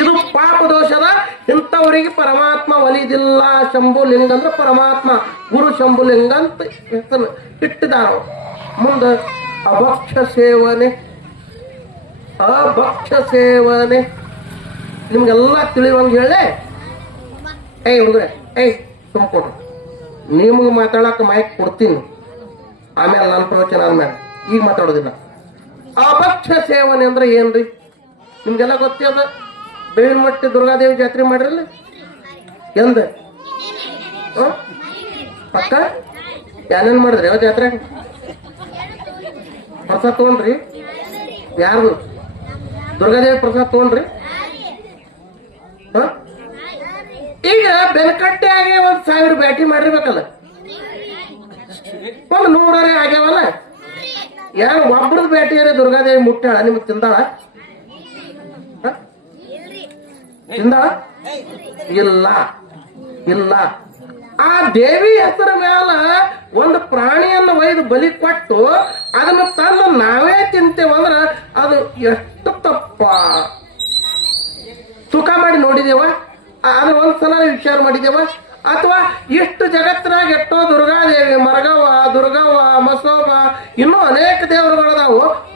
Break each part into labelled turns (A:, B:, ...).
A: ಇದು ಪಾಪ ದೋಷದ ಇಂಥವರಿಗೆ ಪರಮಾತ್ಮ ಒಲಿದಿಲ್ಲ. ಶಂಭುಲಿಂಗ ಅಂದ್ರೆ ಪರಮಾತ್ಮ. ಗುರು ಶಂಭುಲಿಂಗ ಅಂತ ಹೆಸರು ಇಟ್ಟಿದಾರ ಮುಂದೆ ಅಭಕ್ಷ ಸೇವನೆ. ಅಭಕ್ಷ ಸೇವನೆ. ನಿಮ್ಗೆಲ್ಲ ತಿಳಿಯುವಂಗೆ ಹೇಳಿ ಏಯ್ ಹುಡುಗ್ರೆ, ಏಯ್ ತುಂಬಿಕೊಡ್ರಿ ನಿಮಗೆ ಮಾತಾಡಕ್ಕೆ ಮೈಕ್ ಕೊಡ್ತೀನಿ. ಆಮೇಲೆ ನನ್ನ ಪ್ರವಚನ ಆದ್ಮೇಲೆ. ಈಗ ಮಾತಾಡೋದಿಲ್ಲ. ಅಭಕ್ಷ ಸೇವನೆ ಅಂದ್ರೆ ಏನ್ರಿ? ನಿಮ್ಗೆಲ್ಲ ಗೊತ್ತದ ಬೇವಿನ ಮಟ್ಟಿ ದುರ್ಗಾದೇವಿ ಜಾತ್ರೆ ಮಾಡಿರಲ್ಲ? ಎಂದ? ಪಕ್ಕ? ಏನೇನ್ ಮಾಡಿದ್ರಿ ಯಾವ ಜಾತ್ರೆ? ಪ್ರಸಾದ್ ತಗೊಂಡ್ರಿ? ಯಾರು ದುರ್ಗಾದೇವಿ ಪ್ರಸಾದ್ ತಗೊಂಡ್ರಿ? ಈಗ ಬೆನಕಟ್ಟೆ ಆಗಿ ಒಂದ್ ಸಾವಿರ ಬ್ಯಾಟಿ ಮಾಡಿರ್ಬೇಕಲ್ಲ? ಒಂದ್ ನೂರರೇ ಆಗ್ಯಾವಲ್ಲ? ಯಾರು ಒಬ್ರದ್ ಬ್ಯಾಟಿಯರೇ ದುರ್ಗಾದೇವಿ ಮುಟ್ಟಾಳ ನಿಮ್ಗೆ ತಿಂದಾಳ ಹ? ತಿಂದಾಳ ಇಲ್ಲ. ಇಲ್ಲ. ಆ ದೇವಿ ಹೆಸರ ಮ್ಯಾಲ ಒಂದು ಪ್ರಾಣಿಯನ್ನು ಒಯ್ದು ಬಲಿ ಕೊಟ್ಟು ಅದನ್ನ ತಂದು ನಾವೇ ತಿಂತೇವಂದ್ರ ಅದು ಎಷ್ಟು ತಪ್ಪ? ಸುಖ ಮಾಡಿ ನೋಡಿದೇವ? ಅದ್ರ ಒಂದ್ಸಲ ವಿಚಾರ ಮಾಡಿದೇವ? ಅಥವಾ ಇಷ್ಟು ಜಗತ್ತಿನಾಗ ಎಷ್ಟೋ ದುರ್ಗಾದೇವಿ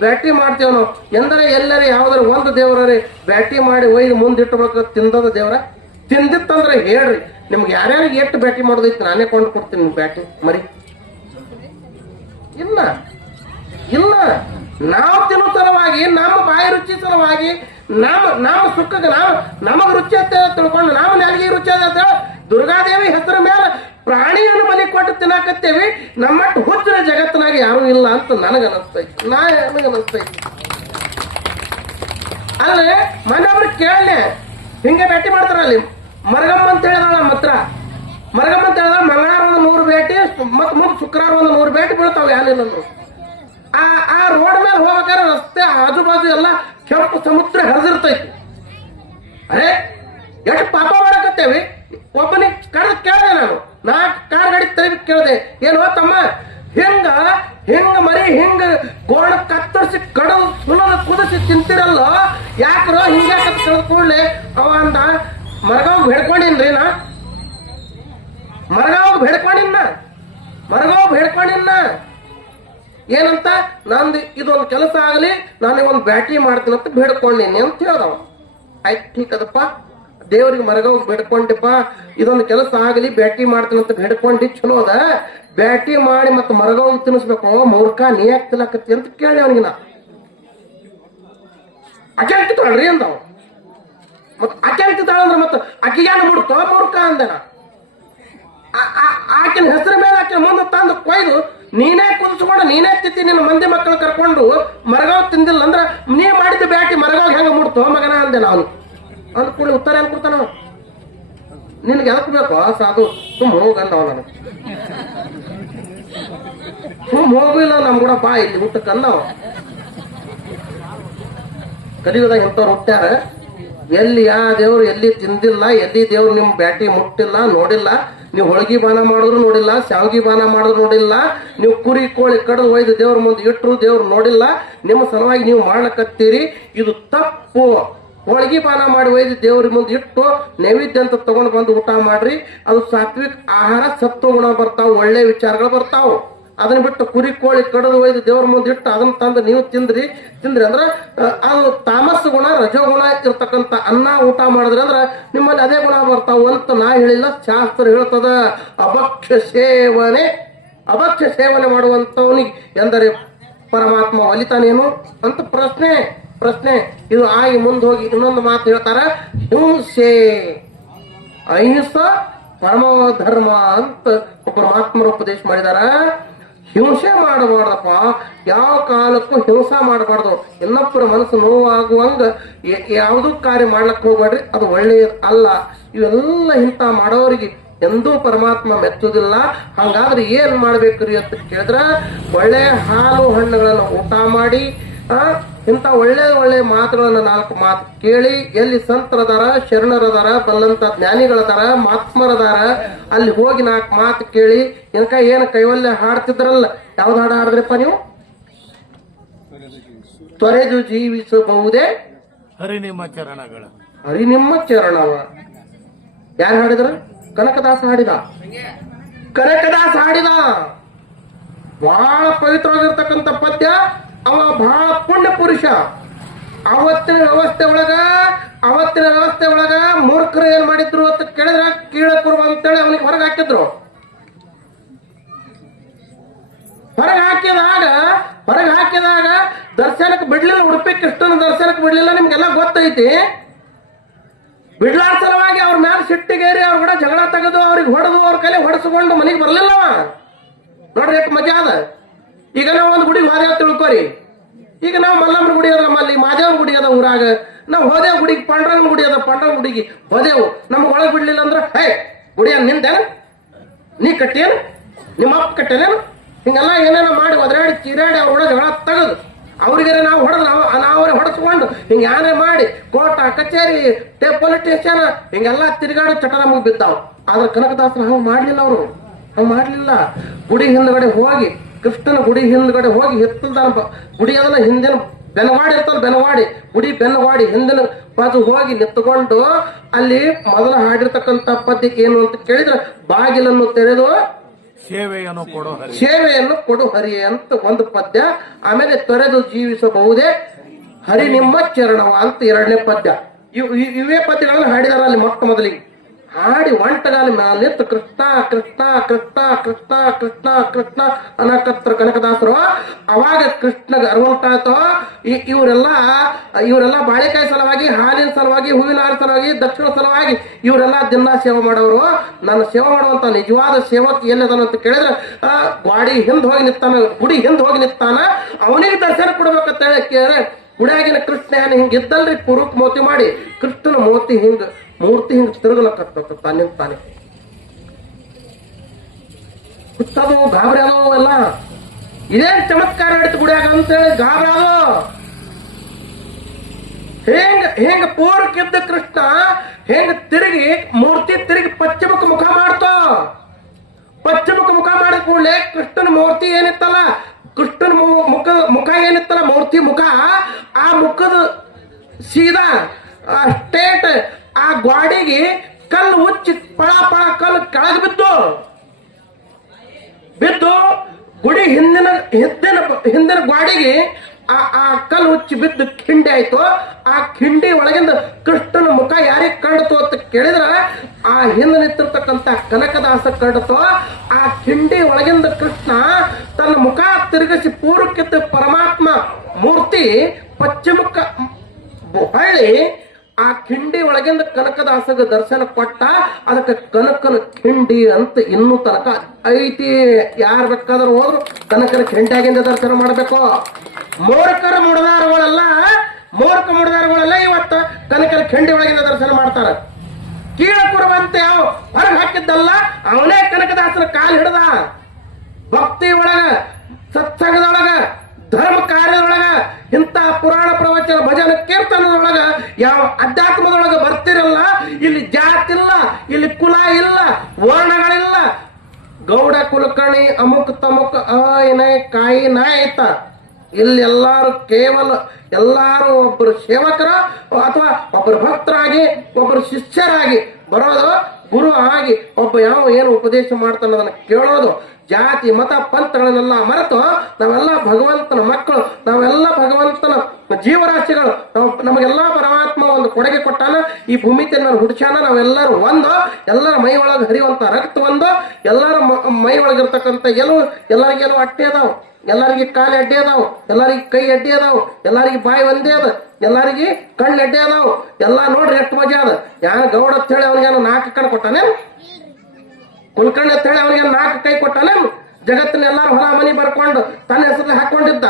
A: ದೇವರುಗಳದಾವು ಬ್ಯಾಟಿ ಮಾಡ್ತೇವ್ ನಾವು. ಎಂದರೆ ಎಲ್ಲರೇ ಯಾವ್ದಾರು ಒಂದು ದೇವರೇ ಬ್ಯಾಟ್ರಿ ಮಾಡಿ ಒಯ್ದು ಮುಂದಿಟ್ಟಬೇಕು ತಿಂದದ ದೇವ್ರ? ತಿಂದಿತ್ತಂದ್ರೆ ಹೇಳ್ರಿ. ನಿಮ್ಗೆ ಯಾರ್ಯಾರಿಗೆ ಎಷ್ಟು ಬ್ಯಾಟಿ ಮಾಡೋದೈತಿ ನಾನೇ ಕೊಂಡು ಕೊಡ್ತೀನಿ ಬ್ಯಾಟಿ ಮರಿ. ಇಲ್ಲ. ಇಲ್ಲ. ನಾವು ತಿನ್ನೋ ಸಲುವಾಗಿ, ನಮ್ಮ ಬಾಯಿ ರುಚಿ ಸಲುವಾಗಿ, ನಮ್ಮ ನಮ್ಮ ಸುಖಕ್ಕೆ ನಾವು, ನಮಗ್ ರುಚಿ ಅಂತ ತಿಳ್ಕೊಂಡು ನಾವು ನಾಲ್ಗೆ ರುಚಿ ಅಂತ ದುರ್ಗಾದೇವಿ ಹೆಸರ ಮೇಲೆ ಪ್ರಾಣಿಯನ್ನು ಬಲಿ ಕೊಟ್ಟು ತಿನ್ನಾಕತ್ತೇವಿ, ನಮ್ಮಟ್ಟು ಹುಚ್ಚಿನ ಜಗತ್ತಿನಾಗ ಯಾರು ಇಲ್ಲ ಅಂತ ನನಗನಿಸ್ತೈತಿ. ನಾ ನನಗನಿಸ್ತೈತಿ ಅಲ್ಲೇ ಮನೆಯವ್ರು ಕೇಳಲೆ ಹಿಂಗೆ ಭೇಟಿ ಮಾಡ್ತಾರ ಅಲ್ಲಿ. ಮರಗಮ್ಮ ಅಂತ ಹೇಳಿದಾಳ ನಮ್ಮ ಹತ್ರ. ಮರಗಮ್ಮ ಅಂತ ಹೇಳಿದ ಮಂಗಳವಾರ ಒಂದು ನೂರು ಭೇಟಿ ಮತ್ ಮುಂದೆ ಶುಕ್ರವಾರ ಒಂದು ನೂರು ಭೇಟಿ ಬೀಳ್ತಾವ ಯಾರಿಲ್ಲ ಆ ಆ ರೋಡ್ ಮೇಲೆ ಹೋಗ್ಬೇಕಾದ್ರೆ ರಸ್ತೆ ಆಜು ಬಾಜು ಎಲ್ಲ ಕೆಂಪು ಸಮುದ್ರ ಹರಿದಿರ್ತೈತಿ. ಅರೆ, ಎಷ್ಟು ಪಾಪ ಮಾಡಕತ್ತೇವಿ? ಒಬ್ಬನಿಗೆ ಕರೆದು ಕೇಳಿದೆ ನಾನು. ನಾ ಕಾರ್ ಗಾಡಿ ತೆಗೆದು ಕೇಳಿದೆ, ಏನು ತಮ್ಮ, ಹಿಂಗ ಹಿಂಗ ಮರಿ, ಹಿಂಗ ಗೋಣ ಕತ್ತರಿಸಿ ಕಡದು ಸುಲದ ಕುದಿಸಿ ತಿಂತಿರಲ್ಲ? ಯಾಕ್ರೋ ಹಿಂಗ ಕಳೆದ ಕೂಡಲೇ ಅವ ಅಂದ ಮರಗಾವ್ ಹೇಳ್ಕೊಂಡಿನ್ರಿ ನಾ. ಮರಗಾವ್ ಬೇಡ್ಕೊಂಡಿನ್ನ ಮರಗಾವ್ ಬೇಡ್ಕೊಂಡಿನ್ನ ಏನಂತ, ನಂದು ಇದೊಂದು ಕೆಲಸ ಆಗಲಿ ನಾನು ಒಂದು ಬ್ಯಾಟ್ರಿ ಮಾಡ್ತೀನಿ ಅಂತ ಬೇಡ್ಕೊಂಡಿನಿ, ಅಂತ ಹೇಳ್ದವ. ಆಯ್ತು ಅದಪ್ಪ ದೇವ್ರಿಗೆ ಮರಗ ಬೇಡ್ಕೊಂಡಿಪ್ಪ, ಇದೊಂದು ಕೆಲಸ ಆಗಲಿ, ಬ್ಯಾಟಿ ಅಂತ ಬೇಡ್ಕೊಂಡಿ, ಚಲೋ ಅದ. ಬ್ಯಾಟಿ ಮಾಡಿ ಮತ್ತೆ ಮರಗ ತಿನ್ನಿಸ್ಬೇಕು. ಮೂರ್ಖ, ನೀ ಯಾಕೆ ಅಂತ ಕೇಳಿ ಅವನಿಗೆ ನಾ. ಅಕೆ ಅಂತಿತ್ತಳ್ರಿ ಅಂದವ? ಮತ್ ಅಕೆ ಅಂತಿದ್ದಾಳ ಮತ್ತೆ ಆಕೆಗೆ ಯಾಕೆ ಬಿಡ್ತೋ ಮೂರ್ಖ ಅಂದೆ ನಾ. ಆಕಿನ ಹೆಸರ ಮೇಲೆ ಆಕಿನ ಮುಂದೆ ತಂದು ಕೊಯ್ದು ನೀನೇ ಕುದಿಸ್ಕೊಂಡು, ನೀನೇ ತಿತ್ತಿ ನಿನ್ನ ಮಂದಿ ಮಕ್ಕಳು ಕರ್ಕೊಂಡು ಮರಗಾವ್ ತಿಂದಿಲ್ಲ ಅಂದ್ರೆ ನೀ ಮಾಡಿದ ಬ್ಯಾಟಿ ಮರಗಾವ್ ಹೆಂಗ ಮುಡ್ತೋ ಮಗನ ಅಂದೆ ನಾನು. ಅಂದ ಕೂಡ ಉತ್ತರ ಏನ್ ಕೊಡ್ತಾನ? ನಿನ್ಗೆ ಯಾಕೆ ಬೇಕು? ಸಾಧು, ಸುಮ್ ಹೋಗಂದವ ನಾನು ಸುಮ್ ಹೋಗಿಲ್ಲ ನಮ್ ಕೂಡ ಬಾ ಇಲ್ಲಿ ಊಟಕ್ಕೆ ಅಂದವ ಕಲಿಯುಗದಾಗ ಇಂಥವ್ರು ಹುಟ್ಟ್ಯಾರ. ಎಲ್ಲಿ ಯಾ ದೇವ್ರು ಎಲ್ಲಿ ತಿಂದಿಲ್ಲ, ಎಲ್ಲಿ ದೇವ್ರು ನಿಮ್ ಬ್ಯಾಟಿ ಮುಟ್ಟಿಲ್ಲ, ನೋಡಿಲ್ಲ. ನೀವು ಹೋಳಿಗೆ ಬಾನ ಮಾಡಿದ್ರು ನೋಡಿಲ್ಲ, ಶಾವ್ಗಿ ಬಾನ ಮಾಡಿದ್ರು ನೋಡಿಲ್ಲ. ನೀವು ಕುರಿ, ಕೋಳಿ ಕಡದು ಒಯ್ದು ದೇವ್ರ ಮುಂದೆ ಇಟ್ಟರು ದೇವ್ರು ನೋಡಿಲ್ಲ. ನಿಮ್ಮ ಸಲುವಾಗಿ ನೀವು ಮಾಡಕತ್ತೀರಿ ಇದು ತಪ್ಪು. ಹೋಳಿಗೆ ಪಾನ ಮಾಡಿ ಒಯ್ದು ದೇವ್ರ ಮುಂದೆ ಇಟ್ಟು ನೈವೇದ್ಯ ಅಂತ ತಗೊಂಡು ಬಂದು ಊಟ ಮಾಡ್ರಿ. ಅದು ಸಾತ್ವಿಕ ಆಹಾರ, ಸತ್ವ ಗುಣ ಬರ್ತಾವ, ಒಳ್ಳೆ ವಿಚಾರಗಳು ಬರ್ತಾವ. ಅದನ್ನ ಬಿಟ್ಟು ಕುರಿ, ಕೋಳಿ, ಕಡದು ಒಯ್ದು ದೇವ್ರ ಮುಂದೆ ಇಟ್ಟು ಅದನ್ನ ತಂದು ನೀವು ತಿಂದ್ರಿ. ತಿಂದ್ರಿ ಅಂದ್ರ ಅದು ತಾಮಸ ಗುಣ ರಜೋಗುಣ ಇರ್ತಕ್ಕಂಥ ಅನ್ನ ಊಟ ಮಾಡಿದ್ರೆ ಅಂದ್ರ ನಿಮ್ಮಲ್ಲಿ ಅದೇ ಗುಣ ಬರ್ತಾವ ಅಂತ ನಾ ಹೇಳಿಲ್ಲ, ಶಾಸ್ತ್ರ ಹೇಳ್ತದ. ಅಭಕ್ಷ ಸೇವನೆ ಅಭಕ್ಷ ಸೇವನೆ ಮಾಡುವಂತವನಿಗೆ ಎಂದರೆ ಪರಮಾತ್ಮ ಒಲಿತಾನೇನು ಅಂತ ಪ್ರಶ್ನೆ. ಪ್ರಶ್ನೆ, ಇದು ಆಗಿ ಮುಂದೆ ಹೋಗಿ ಇನ್ನೊಂದು ಮಾತು ಹೇಳ್ತಾರ, ಹಿಂಸೆ. ಅಹಿಂಸ ಪರಮ ಧರ್ಮ ಅಂತ ಪರಮಾತ್ಮರು ಉಪದೇಶ ಮಾಡಿದಾರ. ಹಿಂಸೆ ಮಾಡಬಾರ್ದಪ್ಪ, ಯಾವ ಕಾಲಕ್ಕೂ ಹಿಂಸಾ ಮಾಡಬಾರ್ದು. ಇನ್ನೊಬ್ಬರ ಮನಸ್ಸು ನೋವಾಗುವಂಗ ಯಾವುದು ಯಾವ್ದು ಕಾರ್ಯ ಮಾಡ್ಲಕ್ ಹೋಗ್ಬೇಡ್ರಿ, ಅದು ಒಳ್ಳೆಯದು ಅಲ್ಲ. ಇವೆಲ್ಲ ಇಂಥ ಮಾಡೋರಿಗೆ ಎಂದೂ ಪರಮಾತ್ಮ ಮೆಚ್ಚುವುದಿಲ್ಲ ಹಂಗಾದ್ರೆ ಏನ್ ಮಾಡ್ಬೇಕ್ರಿ ಅಂತ ಕೇಳಿದ್ರ, ಒಳ್ಳೆ ಹಾಲು ಹಣ್ಣುಗಳನ್ನು ಊಟ ಮಾಡಿ ಆ ಇಂಥ ಒಳ್ಳೆ ಒಳ್ಳೆ ಮಾತುಗಳನ್ನ ನಾಲ್ಕು ಮಾತು ಕೇಳಿ ಎಲ್ಲಿ ಸಂತರದಾರ ಶರಣರದಾರ ಬಲ್ಲಂತ ಜ್ಞಾನಿಗಳದಾರ ಮಹಾತ್ಮರದಾರ ಅಲ್ಲಿ ಹೋಗಿ ನಾಲ್ಕು ಮಾತು ಕೇಳಿ ಇನ್ಕ ಏನ್ ಕೈವಲ್ಯ ಹಾಡ್ತಿದ್ರಲ್ಲ ಯಾವ್ದು ಹಾಡು ಹಾಡಿದ್ರಪ್ಪ ನೀವು? ತೊರೆದು ಜೀವಿಸಬಹುದೇ?
B: ಹರಿ ನಿಮ್ಮ ಚರಣಗಳ.
A: ಹರಿ ನಿಮ್ಮ ಚರಣವ. ಯಾರು ಹಾಡಿದ್ರ? ಕನಕದಾಸ ಹಾಡಿದ? ಕನಕದಾಸ ಹಾಡಿದ. ಬಹಳ ಪವಿತ್ರವಾಗಿರ್ತಕ್ಕಂಥ ಪದ್ಯ ಅವ ಬಹಳ ಪುಣ್ಯ ಪುರುಷ. ಅವತ್ತಿನ ವ್ಯವಸ್ಥೆ ಒಳಗ, ಅವತ್ತಿನ ವ್ಯವಸ್ಥೆ ಒಳಗ ಮೂರ್ಖರು ಏನ್ ಮಾಡಿದ್ರು ಅಂತ ಕೇಳಿದ್ರೆ ಕೀಳಕುರು ಅಂತೇಳಿ ಅವನಿಗೆ ಹೊರಗೆ ಹಾಕಿದ್ರು. ಹೊರಗೆ ಹಾಕಿದಾಗ ಹೊರಗೆ ಹಾಕಿದಾಗ ದರ್ಶನಕ್ಕೆ ಬಿಡ್ಲಿಲ್ಲ ಉಡುಪಿ ಕೃಷ್ಣನ ದರ್ಶನಕ್ಕೆ ಬಿಡ್ಲಿಲ್ಲ ನಿಮ್ಗೆಲ್ಲ ಗೊತ್ತೈತಿ. ಬಿಡ್ಲಾರ ಸಲುವಾಗಿ ಅವ್ರ ಮ್ಯಾಲ ಸಿಟ್ಟಿಗೇರಿ ಅವ್ರ ಕೂಡ ಜಗಳ ತೆಗೆದು ಅವ್ರಿಗೆ ಹೊಡೆದು ಅವ್ರ ಕೈಲಿ ಹೊಡೆಸ್ಕೊಂಡು ಮನೆಗೆ ಬರ್ಲಿಲ್ಲವ ನೋಡ್ರಿ ಎಷ್ಟು ಮಜಾ ಅದ. ಈಗ ನಾವು ಒಂದು ಗುಡಿಗೆ ಹೋದೇವ್ ತಿಳ್ಕೊರಿ. ಈಗ ನಾವು ಮಲ್ಲಮ್ಮನ ಗುಡಿ ಅದ ನಮ್ಮಲ್ಲಿ ಮಾದೇವನ ಗುಡಿ ಅದ ಊರಾಗ. ನಾವು ಹೋದೇವ್ ಗುಡಿಗೆ ಪಾಂಡ್ರಂಗನ ಗುಡಿ ಅದ ಪಾಂಡ್ರಂಗ ಗುಡಿಗೆ ಹೋದೆವು. ನಮ್ಗೆ ಒಳಗೆ ಬಿಡ್ಲಿಲ್ಲ ಅಂದ್ರೆ, ಹೇ, ಗುಡಿ ನಿಂದೇನ ನೀ ಕಟ್ಟಿಯೇನ ನಿಮ್ಮ ಅಪ್ಪ ಕಟ್ಟೇನೇನು ಹಿಂಗೆಲ್ಲ ಏನೇನೋ ಮಾಡಿ ಒದರಾಡಿ, ಚೀರಾಡಿ ಅವ್ರ ಜಗಳ ತೆಗೆದು. ಅವ್ರಿಗೆ ನಾವು ಹೊಡೆದು, ನಾವು ನಾವು ಹೊಡೆಸ್ಕೊಂಡು ಹಿಂಗೆ ಯಾರೇ ಮಾಡಿ ಕೋಟ ಕಚೇರಿ, ಟೇ ಪೊಲೀಸ್ ಸ್ಟೇಷನ್, ಹಿಂಗೆಲ್ಲ ತಿರುಗಾಡಿ ಚಟ ನಮಗೆ ಬಿದ್ದಾವ್. ಆದ್ರೆ ಕನಕದಾಸರು ಹಂಗೆ ಮಾಡಲಿಲ್ಲ ಅವರು. ಹಂಗೆ ಮಾಡಲಿಲ್ಲ. ಗುಡಿ ಹಿಂದ್ಗಡೆ ಹೋಗಿ ಕೃಷ್ಣನ ಗುಡಿ ಹಿಂದ್ಗಡೆ ಹೋಗಿ ಎತ್ತಲ್ದಾನ ಬ- ಗುಡಿ ಅದನ್ನ ಹಿಂದಿನ ಬೆನವಾಡಿ ಇರ್ತಲ್ಲ ಬೆನವಾಡಿ ಗುಡಿ ಬೆನವಾಡಿ ಹಿಂದಿನ ಬಾಜು ಹೋಗಿ ನಿಂತ್ಕೊಂಡು ಅಲ್ಲಿ ಮೊದಲ ಹಾಡಿರ್ತಕ್ಕಂಥ ಪದ್ಯಕ್ಕೆ ಏನು ಅಂತ ಕೇಳಿದ್ರೆ ಬಾಗಿಲನ್ನು ತೆರೆದು
B: ಸೇವೆಯನ್ನು ಕೊಡು
A: ಸೇವೆಯನ್ನು ಕೊಡು ಹರಿ ಅಂತ ಒಂದು ಪದ್ಯ ಆಮೇಲೆ ತೊರೆದು ಜೀವಿಸಬಹುದೇ ಹರಿ ನಿಮ್ಮ ಚರಣವ ಅಂತ ಎರಡನೇ ಪದ್ಯ. ಇವೇ ಪದ್ಯಗಳನ್ನು ಹಾಡಿದಾರ ಅಲ್ಲಿ ಮೊಟ್ಟ ಮೊದಲಿಗೆ. ಹಾಡಿ ಒಂಟಗಾಲ ಮ್ಯಾಲ ಕೃಷ್ಣ ಕೃಷ್ಣ ಕೃಷ್ಣ ಕೃಷ್ಣ ಕೃಷ್ಣ ಕೃಷ್ಣ ಅನಕತ್ರ ಕನಕದಾಸರು. ಅವಾಗ ಅರವಂಟಾಯ್ತು ಈ- ಇವರೆಲ್ಲ ಇವರೆಲ್ಲ ಬಾಳೆಕಾಯಿ ಸಲುವಾಗಿ ಹಾಲಿನ ಸಲುವಾಗಿ ಹೂವಿನ ಹಾರ ಸಲುವಾಗಿ ದಕ್ಷಿಣ ಸಲುವಾಗಿ ಇವರೆಲ್ಲ ದಿನ ಸೇವೆ ಮಾಡೋರು. ನನ್ನ ಸೇವೆ ಮಾಡುವಂತ ನಿಜವಾದ ಸೇವಕ ಎಲ್ಲದನ ಅಂತ ಕೇಳಿದ್ರೆ ಆ, ಗ್ವಾಡಿ ಹಿಂದ್ ಹೋಗಿ ನಿತ್ತಾನ ಗುಡಿ ಹಿಂದೆ ಹೋಗಿ ನಿಂತಾನ ಅವನಿಗೆ ದರ್ಶನ ಕೊಡ್ಬೇಕಂತ ಹೇಳಿ ಕೇಳಿದ್ರೆ ಗುಡಿಯಾಗಿನ ಕೃಷ್ಣ ಹಿಂಗಿದ್ದಲ್ರಿ? ಪುರುಕ್ ಮೋತಿ ಮಾಡಿ. ಕೃಷ್ಣನ ಮೋತಿ ಹಿಂಗ ಮೂರ್ತಿ ಹಿಂಗ ತಿರುಗಲಕತ್ತ ತಾನಿಂದ ತಾನೆ. ಹುತ್ತದೋ ಗಾಬರಿ ಅದೋ ಎಲ್ಲ. ಇದೇನ್ ಚಮತ್ಕಾರ ನಡೀತು ಗುಡಿಯಾಗ ಅಂತೇಳಿ ಗಾಬರಿ ಹೆಂಗ್, ಹೆಂಗ ಹೆಂಗ ಪೂರ್ವಕ್ಕಿದ್ದ ಕೃಷ್ಣ, ಹೆಂಗ ತಿರುಗಿ ಮೂರ್ತಿ ತಿರುಗಿ ಪಶ್ಚಿಮಕ್ಕೆ ಮುಖ ಮಾಡ್ತೋ. ಪಶ್ಚಿಮಕ್ಕೆ ಮುಖ ಮಾಡಿದ ಕೂಡಲೇ ಕೃಷ್ಣನ ಮೂರ್ತಿ ಏನಿತ್ತಲ್ಲ, ಕೃಷ್ಣನ ಮುಖ ಮುಖ ಏನಿತ್ತಲ್ಲ, ಮೂರ್ತಿ ಮುಖ, ಆ ಮುಖದ ಸೀದಾ ಸ್ಟೇಟ್ ಆ ಗ್ವಾಡೆಗೆ ಕಲ್ಲು ಉಚ್ಚಿ ಪಳ ಪಳ ಕಲ್ಲು ಕೆಳಗೆ ಬಿದ್ದು ಬಿದ್ದು ಗುಡಿ ಹಿಂದಿನ ಹಿಂದಿನ ಹಿಂದಿನ ಗ್ವಾಡೆಗೆ ಆ ಆ ಕಲ್ಲು ಉಚ್ಚಿ ಬಿದ್ದು ಖಿಂಡಿ ಆಯ್ತು. ಆ ಖಿಂಡಿ ಒಳಗಿಂದ ಕೃಷ್ಣನ ಮುಖ ಯಾರಿಗೆ ಕಂಡತು ಅಂತ ಕೇಳಿದ್ರ ಆ ಹಿಂದೆ ನಿಂತಿರ್ತಕ್ಕಂತ ಕನಕದಾಸ ಕಂಡತು. ಆ ಖಿಂಡಿ ಒಳಗಿಂದ ಕೃಷ್ಣ ತನ್ನ ಮುಖ ತಿರುಗಿಸಿ ಪೂರ್ವಕ್ಕಿದ್ದ ಪರಮಾತ್ಮ ಮೂರ್ತಿ ಪಶ್ಚಿಮಕ್ಕ ಹೊಳ್ಳಿ ಆ ಕಿಂಡಿ ಒಳಗಿಂದ ಕನಕದಾಸಗ ದರ್ಶನ ಕೊಟ್ಟ, ಅದಕ್ಕೆ ಕನಕನ ಕಿಂಡಿ ಅಂತ ಇನ್ನೂ ತನಕ ಐತಿ. ಯಾರು ಬೇಕಾದ್ರೂ ಹೋದ್ರು ಕನಕನ ಕಿಂಡಿಯಾಗಿಂದ ದರ್ಶನ ಮಾಡಬೇಕು. ಮೂರ್ಖರ ಮುಡದಾರಗಳೆಲ್ಲ ಮೂರ್ಖ ಮುಡದಾರಗಳೆಲ್ಲ ಇವತ್ತ ಕನಕನ ಕಿಂಡಿ ಒಳಗಿಂದ ದರ್ಶನ ಮಾಡ್ತಾರ. ಕೀಳ ಕೊಡುವಂತೆ ಹೊರಗೆ ಹಾಕಿದ್ದಲ್ಲ, ಅವನೇ ಕನಕದಾಸನ ಕಾಲು ಹಿಡ್ದ. ಭಕ್ತಿ ಒಳಗ, ಸತ್ಸಂಗದೊಳಗ ಧರ್ಮ ಕಾರ್ಯದೊಳಗ ಇಂಥ ಪುರಾಣ ಪ್ರವಚನ ಭಜನ ಕೀರ್ತನದೊಳಗ ಯಾವ ಅಧ್ಯಾತ್ಮದೊಳಗ ಬರ್ತಿರಲ್ಲ, ಇಲ್ಲಿ ಜಾತಿ ಇಲ್ಲ, ಇಲ್ಲಿ ಕುಲ ಇಲ್ಲ, ವರ್ಣಗಳಿಲ್ಲ. ಗೌಡ ಕುಲಕರ್ಣಿ ಅಮುಕ್ ತಮುಕ್ ಅಯನೈ ಕಾಯಿ ನಾಯ್ತ ಇಲ್ಲಿ ಎಲ್ಲಾರು ಕೇವಲ ಎಲ್ಲಾರು ಒಬ್ಬರು ಸೇವಕರ ಅಥವಾ ಒಬ್ಬರು ಭಕ್ತರಾಗಿ, ಒಬ್ಬರು ಶಿಷ್ಯರಾಗಿ ಬರೋದು ಗುರು ಆಗಿ, ಒಬ್ಬ ಯಾವ ಏನು ಉಪದೇಶ ಮಾಡ್ತಾನೆ ಅದನ್ನ ಕೇಳೋದು. ಜಾತಿ, ಮತ, ಪಂಥಗಳನ್ನೆಲ್ಲ ಮರೆತು ನಾವೆಲ್ಲ ಭಗವಂತನ ಮಕ್ಕಳು, ನಾವೆಲ್ಲ ಭಗವಂತನ ಜೀವರಾಶಿಗಳು, ನಾವು ನಮಗೆಲ್ಲ ಪರಮಾತ್ಮ ಒಂದು ಕೊಡುಗೆ ಕೊಟ್ಟಾನ, ಈ ಭೂಮಿ ತಿನ್ನ ಹುಡುಚಾನ ನಾವೆಲ್ಲರೂ ಒಂದು, ಎಲ್ಲರ ಮೈ ಒಳಗೆ ಹರಿಯುವಂತ ರಕ್ತ ಒಂದು, ಎಲ್ಲರ ಮ- ಮೈ ಒಳಗಿರ್ತಕ್ಕಂಥ ಎಲು ಎಲ್ಲರಿಗೆಲ್ಲೂ ಅಟ್ಟೆ ಅದಾವ, ಎಲ್ಲರಿಗೆ ಕಾಲು ಅಡ್ಡಿ ಅದಾವ, ಎಲ್ಲರಿಗೆ ಕೈ ಅಡ್ಡಿ ಅದಾವ, ಎಲ್ಲರಿಗೆ ಬಾಯಿ ಒಂದೇ ಅದ, ಎಲ್ಲರಿಗೆ ಕಣ್ಣು ಅಡ್ಡಿ ಅದಾವ, ಎಲ್ಲಾ ನೋಡ್ರಿ ಎಷ್ಟು ಮಜಾ ಅದ. ಯಾರು ಗೌಡ ಅಂತ ಹೇಳಿ ಅವ್ರಿಗೆ ನಾಲ್ಕು ಕಣ್ಣು ಕೊಟ್ಟಾನೆ ಕುಲ್ಕರ್ಣಿ ಅಂತ ಹೇಳಿ ಅವನಿಗೆ ನಾಲ್ಕು ಕೈ ಕೊಟ್ಟಲ್ಲ ಜಗತ್ತಿನ ಎಲ್ಲಾರು ಹೊಲ ಮನಿ ಬರ್ಕೊಂಡು ತನ್ನ ಹೆಸರಲ್ಲಿ ಹಾಕೊಂಡಿದ್ದ.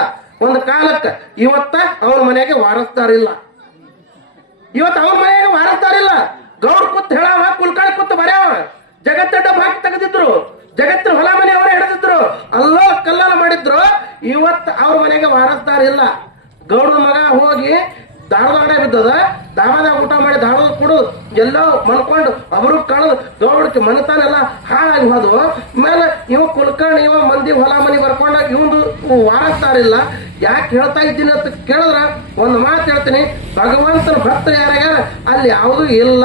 A: ಒಂದು ಕಾಲಕ್ಕೆ ಇವತ್ತ ಅವ್ರ ಮನೆಗೆ ವಾರಸ್ತಾರಿಲ್ಲ ಇವತ್ತು ಅವ್ರ ಮನೆಗೆ ವಾರಸ್ತಾರಿಲ್ಲ ಗೌರ್ ಕುತ್ ಹೇಳವ, ಕುಲ್ಕರ್ಣಿ ಕುತ್ ಬರ್ಯಾವ. ಜಗತ್ತ ಭಾಗ ತೆಗೆದಿದ್ರು. ಜಗತ್ತಿನ ಹೊಲ ಮನೆ ಅವರೇ ಹಿಡಿದಿದ್ರು. ಅಲ್ಲೋ ಕಲ್ಲಾಲ ಮಾಡಿದ್ರು. ಇವತ್ತು ಅವ್ರ ಮನೆಗೆ ವಾರಸ್ತಾರಿಲ್ಲ ಗೌಡನ ಮಗ ಹೋಗಿ ದಾಳದಾಡ ಬಿದ್ದದ. ದಾಮದ ಊಟ ಮಾಡಿ ದಾಳದ ಕೊಡು. ಎಲ್ಲೋ ಮಲ್ಕೊಂಡು ಅವರು ಕಳೆದು ಗೌಡಕ್ಕೆ ಮನತಾನೆಲ್ಲ ಹಾಳಾಗಿ ಹೋದ್ವು ಮೇಲೆ ಇವ ಕುಲ್ಕರ್ಣಿ, ಇವ ಮಂದಿ ಹೊಲ ಮನಿ ಬರ್ಕೊಂಡ ಇವಂದು ವಾರಸ್ತಾರಿಲ್ಲ. ಯಾಕೆ ಹೇಳ್ತಾ ಇದ್ದೀನಿ ಅಂತ ಕೇಳಿದ್ರ ಒಂದು ಮಾತು ಹೇಳ್ತೀನಿ. ಭಗವಂತನ ಭಕ್ತ ಯಾರ್ಯಾರ ಅಲ್ಲಿ ಯಾವುದೂ ಇಲ್ಲ.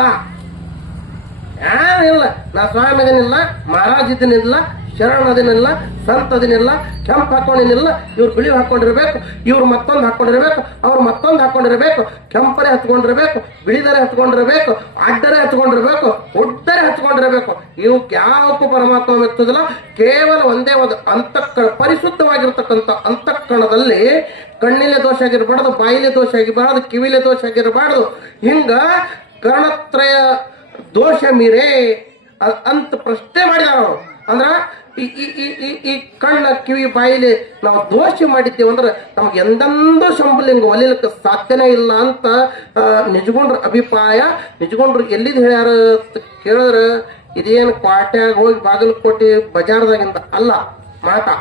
A: ಯಾರಿಲ್ಲ ನಾ ಸ್ವಾಮಿ ಅದನ್ನಿಲ್ಲ ಮಹಾರಾಜ್ ಇದನ್ನಿಲ್ಲ ಶರಣ ಸಂತದಿನೆಲ್ಲ ಕೆಂಪು ಹಾಕೊಂಡಿನಿಲ್ಲ ಇವ್ರು ಬಿಳಿ ಹಾಕೊಂಡಿರ್ಬೇಕು, ಇವ್ರು ಮತ್ತೊಂದು ಹಾಕೊಂಡಿರ್ಬೇಕು, ಅವ್ರು ಮತ್ತೊಂದು ಹಾಕೊಂಡಿರ್ಬೇಕು, ಕೆಂಪರೆ ಹತ್ಕೊಂಡಿರ್ಬೇಕು, ಬಿಳಿದರೆ ಹತ್ಕೊಂಡಿರ್ಬೇಕು, ಅಡ್ಡರೆ ಹತ್ಕೊಂಡಿರ್ಬೇಕು, ಉಡ್ಡರೆ ಹತ್ಕೊಂಡಿರ್ಬೇಕು. ಇವು ಯಾವಕ್ಕೂ ಪರಮಾತ್ಮ ಮೆಚ್ಚುದಿಲ್ಲ ಕೇವಲ ಒಂದೇ ಒಂದು ಅಂತಃಕರಣ, ಪರಿಶುದ್ಧವಾಗಿರ್ತಕ್ಕಂಥ ಅಂತಃಕರಣದಲ್ಲಿ ಕಣ್ಣಿಲೆ ದೋಷ ಆಗಿರಬಾರ್ದು, ಬಾಯಿಲೆ ದೋಷ ಆಗಿರಬಾರ್ದು, ಕಿವಿಲೆ ದೋಷ ಆಗಿರಬಾರ್ದು. ಹಿಂಗ ಕರ್ಣತ್ರಯ ದೋಷ ಮೀರೆ. ಅಂತ ಪ್ರಶ್ನೆ ಮಾಡಿದಾರ ಅಂದ್ರ ಈ ಈ ಈ ಈ ಕಣ್ಣ ಕಿವಿ ಬಾಯಿಲಿ ನಾವು ದೋಷ ಮಾಡಿದ್ದೇವೆ ಅಂದ್ರೆ ನಮ್ಗೆ ಎಂದೆಂದೂ ಶಂಭಲಿಂಗ ಒಲಿಲಿಕ್ಕೆ ಸಾಧ್ಯನೇ ಇಲ್ಲ ಅಂತ ನಿಜಗೊಂಡ್ರ ಅಭಿಪ್ರಾಯ. ನಿಜಗೊಂಡ್ರು ಎಲ್ಲಿದ್ ಹೇಳ್ಯಾರ ಕೇಳಿದ್ರೆ ಇದೇನು ಕ್ವಾಟ್ಯಾಗ ಹೋಗಿ ಬಾಗಲಕೋಟೆ ಬಜಾರ್ದಾಗಿಂದ ಅಲ್ಲ ಮಾತಾ.